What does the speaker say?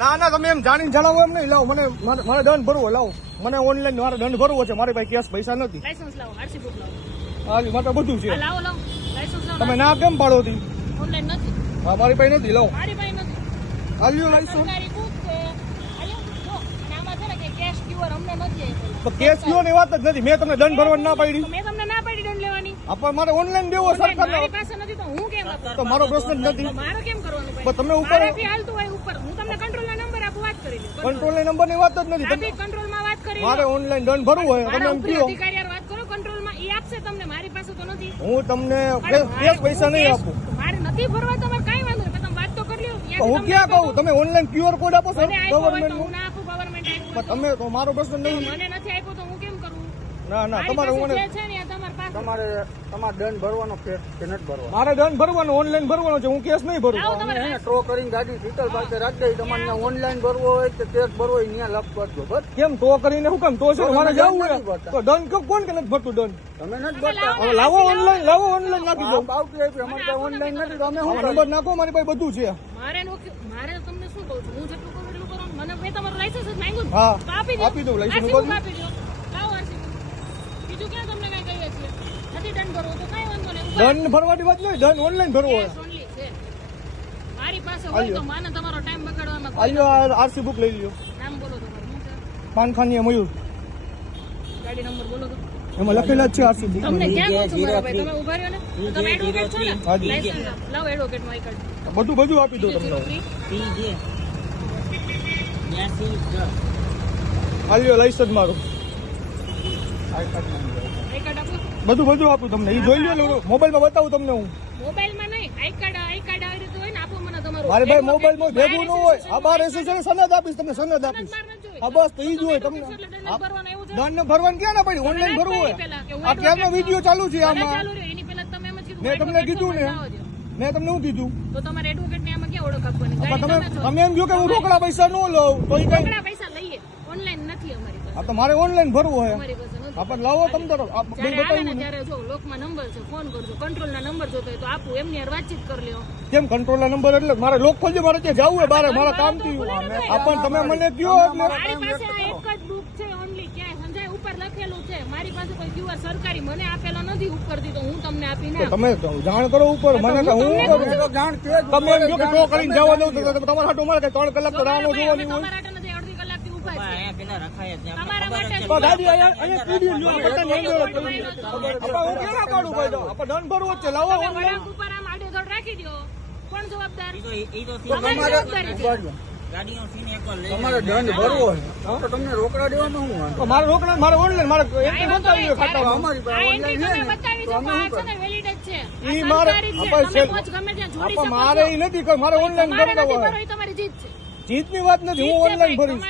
ના ના તમે એમ જાણીને જણાવો એમ નહીં. લાવો મને મારે દંડ ભરવો. લાવો મને ઓનલાઈન મારે દંડ ભરવો છે. મારી પાસે કેશ પૈસા નથી. લાયસન્સ લાવો, આરસી બુક લાવો. હા મારે બધું છે. લાવો લાવો લાયસન્સ લાવો. તમે ના કેમ પાડો હતી? ઓનલાઈન નથી. હા મારી પાસે નથી. લાવો મારી પાસે નથી. આલ્યો લાયસન્સ. સરકારી બુક છે. આલ્યો જો અને આમાં છે ને કે કેશ ક્યુઆર અમને નથી આપ્યો. તો કેશ કયો ની વાત જ નથી. મેં તમને દંડ ભરવાની ના પાડી. તો મેં તમને ના પાડી દંડ લેવાની. આપણ મારે ઓનલાઈન દેવો સરકાર. મારી પાસે નથી તો હું કેમ આપું? તો મારો પ્રશ્ન જ નથી. મારો કેમ કરવાનું ભાઈ? પણ તમે ઉપર મારાથી હાલતું હોય ઉપર. હું તમને કંટ્રોલના નંબર આપું, વાત કરી લો. કંટ્રોલ નંબર ની વાત જ નથી. આપી કંટ્રોલમાં વાત કરી લો. મારે ઓનલાઈન દંડ ભરવું હોય તમે મારા એમ ઉપરી કહો. અધિકારી યાર વાત કરો કંટ્રોલમાં. ઈ આપશે તમને, મારી પાસે તો નથી. હું તમને કેશ પૈસા નહીં આપું. મારે નથી ભરવા તમારે કાંઈ વાંધો નહીં. તમે વાત તો કરી લો. હું ક્યાં કહું? તમે ઓનલાઈન ક્યુઆર કોડ આપો સર મને આપ્યો હોય તો ગવર્મેન્ટ હું ના આપું. ગવર્મેન્ટ આપ્યું હોય તમે તો મારો પ્રશ્ન તો. નહીં. મને નથી આપ્યો તો હું કેમ કરું? ના ના મારી તમારે પાસે મને જે છે ને એ તમારી પાસે. તમારે દંડ ભરવાનો કે નથી ભરવાનો? મારે દંડ ભરવાનો ઓનલાઈન ભરવાનો છે. હું કેસ નહીં ભરું. લાવો તમારે એને ટ્રો કરીને ગાડી સીટલ પાસે રાખી દઈ. તમારે ઓનલાઈન ભરવો હોય કે કેશ ભરવો હોય ત્યાં લખ કરજો. બસ કેમ તો કરીને શું કામ? તો છે ને મારે દંડ જવું નથી હોય ભરતા. તો દંડ કોણ કે નથી ભરતું દંડ? તમે નથી ભરતા. હવે લાવો ઓનલાઈન નાખી દો. આવતી આપી અમારે ત્યાં ઓનલાઈન નથી તો અમે શું નંબર નાખો. મારી પાસે બધું છે. મારે તમને શું કહું છું? હું જેટલું કહું એટલું કરો. મને મેં તમારું લાયસન્સ જ માંગ્યું ને. હા તો આપી આપી દઉં. લાયસન્સ RC ઉપર બુક આપી દો. લાવો RC બુક. બીજું ક્યાં તમને કઈ કહીએ છીએ? નથી દંડ ભરવો તો કઈ વાંધો નહીં. ઉપર દંડ ભરવાની વાત નહીં. દંડ ઓનલાઈન ભરવો હોય. cash only છે. મારી પાસે હોય તો માને તમારો ટાઈમ બગાડવામાં કોઈ આલ્યો આરસી બુક લઈ લ્યો. નામ બોલો તમારું. શું છે? પાનખાની મયુર ગાડી નંબર બોલો તો. એમાં લખેલા જ છે આરસી બુક. તમને ક્યાં કહું છું મારા ભાઈ? તમે ઉભા રહ્યો ને. તમે એડવોકેટ છો ને? હાજી. લાયસન્સ લાવો એડવોકેટ નું આઈ કાર્ડ. બધું આપી દઉં તમને. આલ્યો લાયસન્સ મારું. આઈ કાર્ડ આપો. બધું આપું તમને. એ જોઈ લો. મોબાઈલમાં બતાવું તમને હું. મોબાઈલમાં નહીં. આઈ કાર્ડ આવી રીતે હોય ને આપો મને તમારું. મારે ભાઈ મોબાઈલમાં ભેગું ન હોય. આ બાર એસોસિએશન સનદ આપીશ તમને. સનદ આપીશ. હા બસ તો ઈ જ હોય તમને. ભરવાનું એવું છે. દંડ ભરવાનું ક્યાં ના પડી? ઓનલાઈન ભરવું હોય. આ ક્યારનો વિડીયો ચાલુ છે આમાં? ચાલુ રહ્યો એની પહેલા તમે એમ જ કીધું મેં તમને કીધું ને. મેં તમને શું કીધું? તો તમારે એડવોકેટ ને આમાં ક્યાં ઓળખ આપવાની? પણ ગાડી તમે છો. તમે એમ કહો કે હું રોકડા પૈસા ન લઉં તો ઈ કઈ. રોકડા પૈસા લઈએ. ઓનલાઈન નથી અમારી પાસે. આ તો મારે ઓનલાઈન ભરવું હોય. અમારી પાસે નથી. આપણે લાવો તમે તો જ્યારે આવે ને ત્યારે જો લોકમાં નંબર છે, ફોન કરજો. કંટ્રોલના નંબર જોતો હોય તો આપું. એમની યાર વાતચીત કરી લ્યો. કેમ કંટ્રોલ ના નંબર? એટલે મારે લોક ખોલજો. મારે ત્યાં જવું હોય બારે. મારા કામથી આપણ તમે મને કયો એટલે મારી પાસે આ એક જ બુક છે ઓનલી. ક્યાંય સંજય ઉપર લખેલું છે. મારી પાસે કોઈ ક્યુઆર સરકારી મને આપેલો નથી ઉપરથી. તો હું તમને આપીને તો તમે જાણ કરો ઉપર. મને તો હું કરું. તો જાણ તે જ તમે એમ કહો કે ટો કરીને જવા દઉં તો તમારા હાટું મારે કે 3 કલાક તો રાહ નો જોવાની હોય. તમારા માટે નથી. અડધી કલાકથી ઊભા છે. તમારા માટે તો ગાડી અહીંયા પીડી લ્યો. આપણે ત્યાં નહીં દેવો. આપણે હું ક્યાં પાડું ભાઈ? તો આપણે દંડ ભરવો જ છે. લાવો તમે ઓનલાઈન. વળાંક ઉપર આમ આડેધડ રાખી દો. કોણ જવાબદાર? તો તમારી જવાબદારી છે. તમારે દંડ ભરવો હોય તો તમને રોકડા દેવામાં શું વાંધો? તો મારે રોકડા મારે ઓનલાઈન મારે એન્ટ્રી વાંધો બતાવી નહીં. ખાતામાં. અમારી આ પાસે એન્ટ્રી ઓનલાઈન તમે છે ને બતાવી શકો. આ છે ને valid જ છે. આ ઈ મારે સરકારી છે. આપણે તમે પોચ ગમે ત્યાં જોડી આપણે શકો મારે છો. ઈ નથી. મારે ઓનલાઈન તમારે કરતા નથી હોય. ભરવું, એ તમારી જીત છે. જીતની વાત નથી. હું જીત છે ઓનલાઈન ભાઈ. ભરીશ.